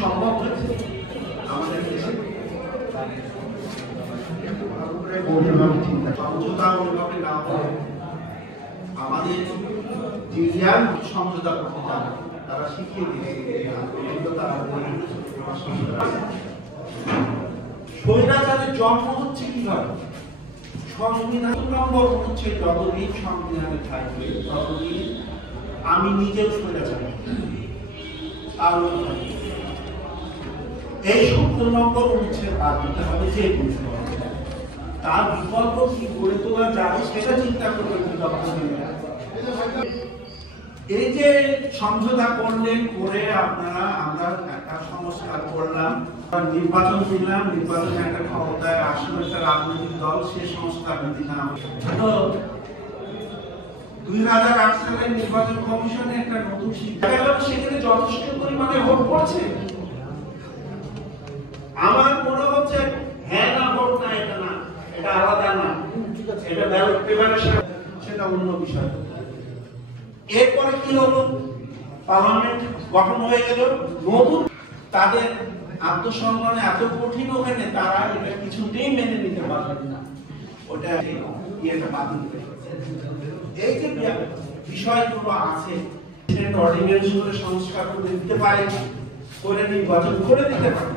সম্ভব হয়েছে আমাদের দেশে? সমঝোতা ওইভাবে না হয় আমাদের যে রিয়াল সমঝোতা করতে চান তারা শিখিয়ে দিয়েছে তারা স্বৈরাচারের জন্ম হচ্ছে কিভাবে? সংবিধান নম্বর হচ্ছে যতদিন সংবিধানে থাকবে ততদিন আমি নিজেও স্বৈরাচার এই 70 নম্বর অনুচ্ছেদ বাদ দিতে হবে যে তার বিকল্প কি গড়ে তোলা যাবে সেটা চিন্তা করবে। এই যে সমঝোতা করলেন করে আপনারা আমরা একটা সংস্কার করলাম, নির্বাচন দিলাম, নির্বাচনে একটা ক্ষমতায় আসলো একটা রাজনৈতিক দল, সে সংস্কার নীতি না 2008 সালের নির্বাচন কমিশনে একটা নতুন শিক্ষা গেল, সেখানে যথেষ্ট পরিমাণে ভোট পড়ছে। আমার মনে হচ্ছে হ্যাঁ না ভোট না, এটা না, এটা আলাদা না, এটা ব্যালট পেপারের সেটা অন্য বিষয়। এরপরে কি হলো? পার্লামেন্ট গঠন হয়ে গেল, নতুন তাদের আত্মসম্মানে এত কঠিন ওখানে তারা এটা কিছুতেই মেনে নিতে পারবেন না, ওটা ইয়েটা বাতিল করে। এই যে বিষয়গুলো আছে অর্ডিন্যান্স করে সংস্কার করে দিতে পারে, করে নির্বাচন করে দিতে পারে।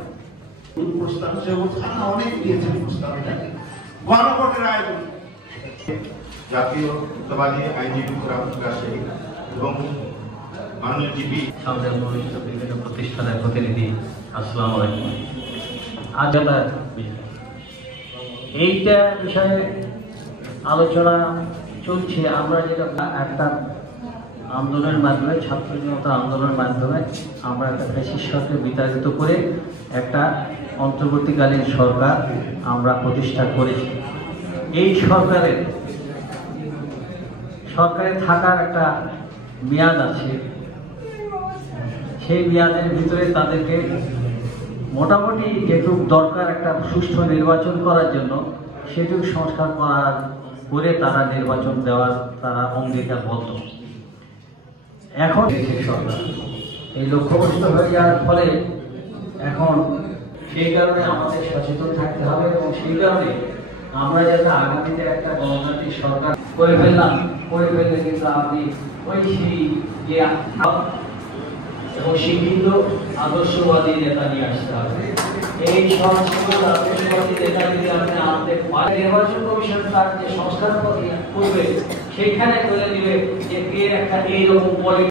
প্রস্তাব অনেক দিয়েছেন প্রস্তাবটা গণভোটের আয়োজন জাতীয়তাবাদী আইনজীবী ফোরাম রাজশাহী এবং মানবজীবী সমাজের ভবিষ্যৎ বিভিন্ন প্রতিষ্ঠানের প্রতিনিধি, আসসালামু আলাইকুম। আজ এইটা বিষয়ে আলোচনা চলছে। আমরা যেটা একটা আন্দোলনের মাধ্যমে, ছাত্র জনতা আন্দোলনের মাধ্যমে আমরা একটা ফ্যাসিস্ট সরকার বিতাড়িত করে একটা অন্তর্বর্তীকালীন সরকার আমরা প্রতিষ্ঠা করেছি। এই সরকারে থাকার একটা মেয়াদ আছে, সেই মেয়াদের ভিতরে তাদেরকে মোটামুটি যেটুকু দরকার একটা সুষ্ঠু নির্বাচন করার জন্য সেটুকু সংস্কার করে তারা নির্বাচন দেওয়ার তারা অঙ্গীকারবদ্ধ। এখন সরকার এই লক্ষ্যবস্তু হয়ে যাওয়ার ফলে এখন সেই কারণে আমাদের সচেতন থাকতে হবে এবং সেই কারণে আমরা যাতে আগামীতে একটা গণতান্ত্রিক সরকার করে ফেললে কিন্তু আপনি ওই যে এবং শিক্ষিত আদর্শবাদী নেতা নিয়ে আসতে হবে। এই সংস্কৃত আদর্শবাদী নেতা যদি আপনি আনতে পারেন, নির্বাচন কমিশন তার যে সংস্কার করবে সেইখানে বলে দিবে যে একটা এইরকম